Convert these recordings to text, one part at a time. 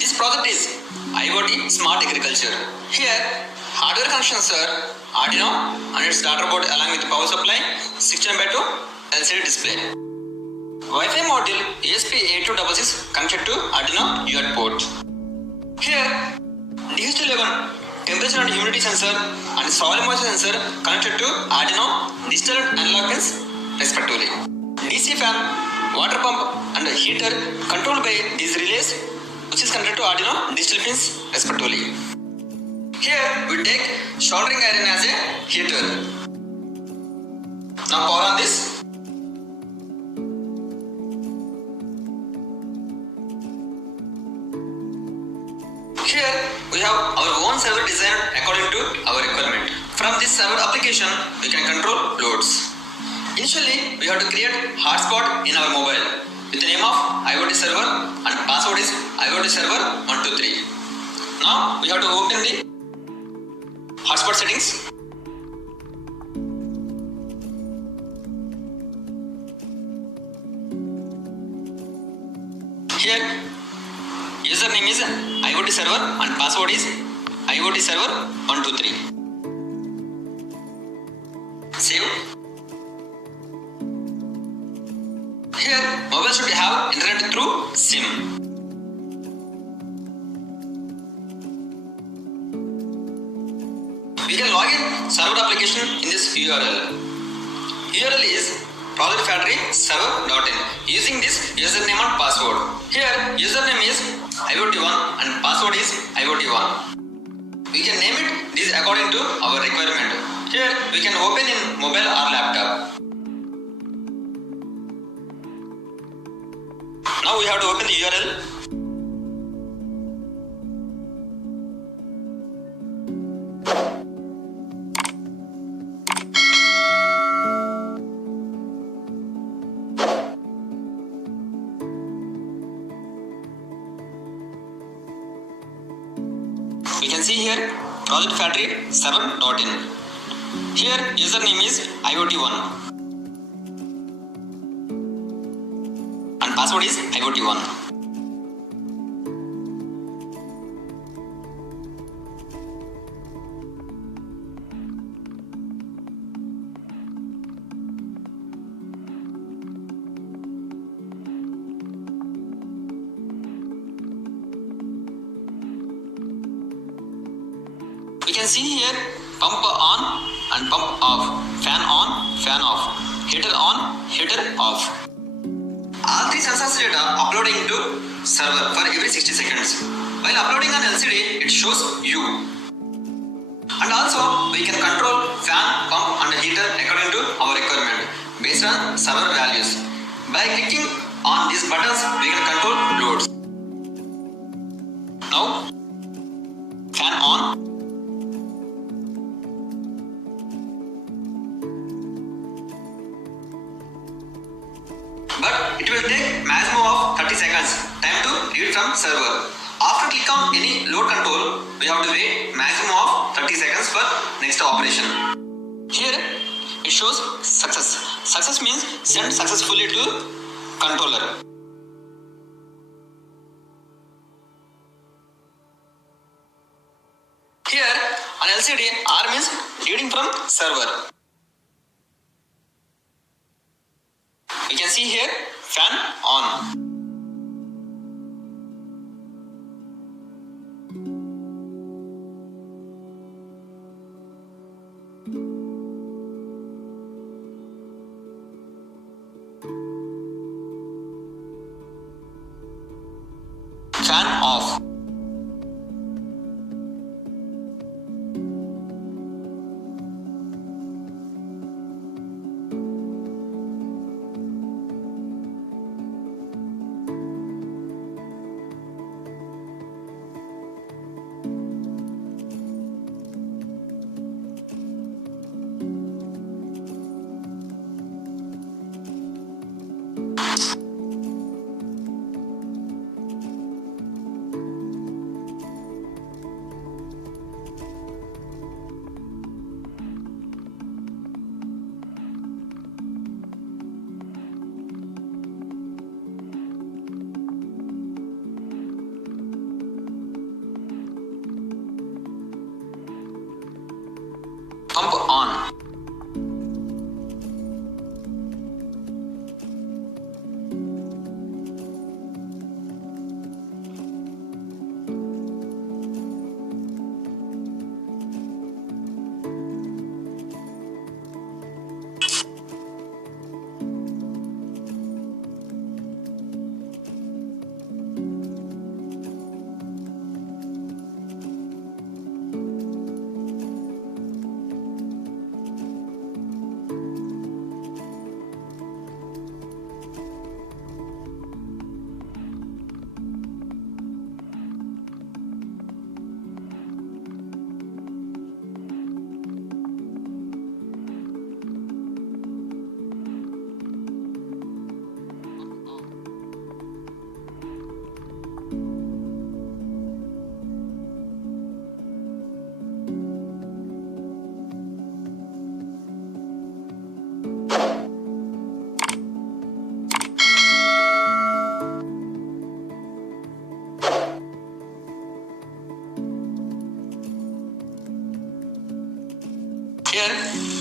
This project is IOT Smart Agriculture. Here, hardware connections are Arduino and its daughter board along with power supply, 16x2 LCD display. Wi-Fi module ESP8266 connected to Arduino UART port. Here, DHT11 temperature and humidity sensor and soil moisture sensor connected to Arduino digital and analog pins respectively. DC fan, water pump and heater controlled by these relays, which is connected to Arduino digital pins respectively. Here we take soldering iron as a heater. Now power on this. Here we have our own server designed according to our requirement. From this server application we can control loads. Initially we have to create hotspot in our mobile with the name of IOT server and password is IOT server 123. Now we have to open the hotspot settings. Here username is IOT server and password is IOT server 123. Save. Here mobile should have internet through SIM. We can log in server application in this URL. URL is projectfactoryserver.in. Using this username and password. Here username is IOT1 and password is IOT1. We can name it this according to our requirement. Here we can open in mobile or laptop. Now we have to open the URL. We can see here projectfactoryserver.in. Here username is IOT1 and password is IOT1. We can see here pump on and pump off, fan on, fan off, heater on, heater off. All three sensors data uploading to server for every 60 seconds. While uploading on LCD, it shows U. And also we can control fan, pump and heater according to our requirement based on server values. By clicking on these buttons, we can control loads. Now, fan on. But it will take maximum of 30 seconds time to read from server. After click on any load control, we have to wait maximum of 30 seconds for next operation. Here it shows success. Success means sent successfully to controller. Here on LCD R means reading from server. We can see here fan on. Fan off.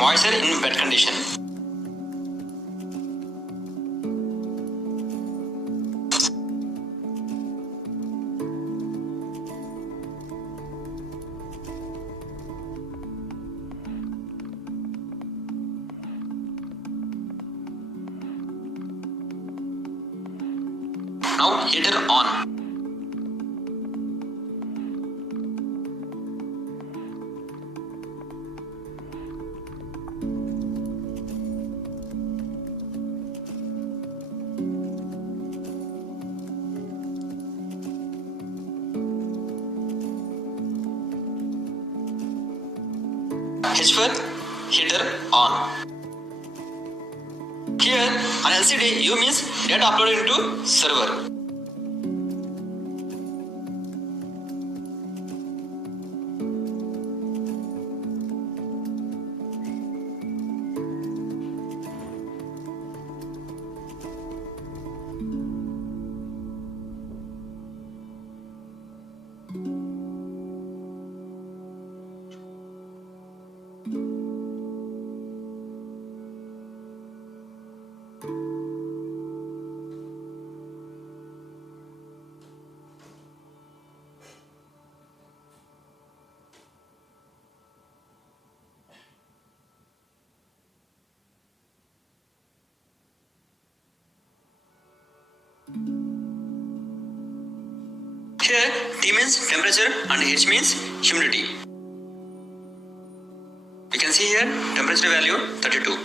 moisture in wet condition. Now heater on. H4 heater on. Here on LCD U means data uploaded into server. Here T means temperature and H means humidity. We can see here temperature value 32.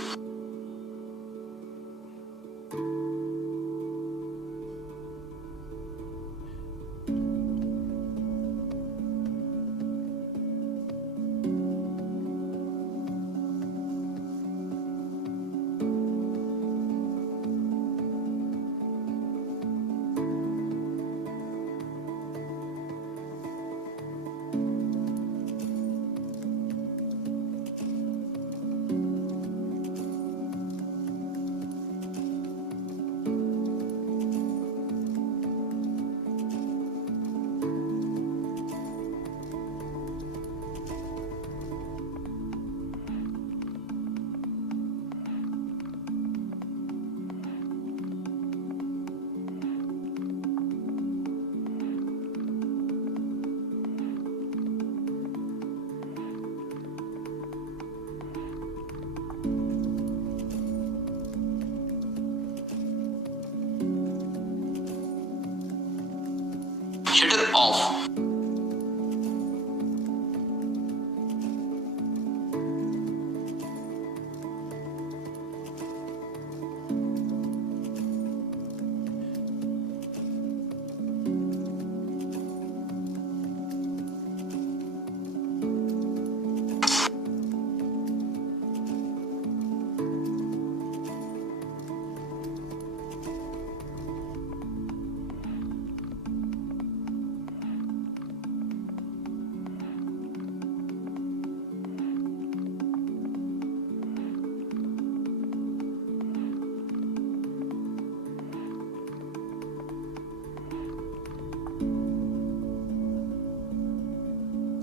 Heater off.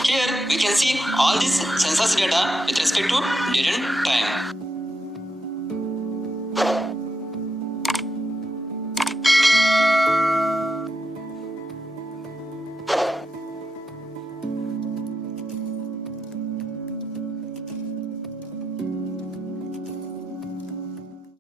Here we can see all these sensors data with respect to date and time.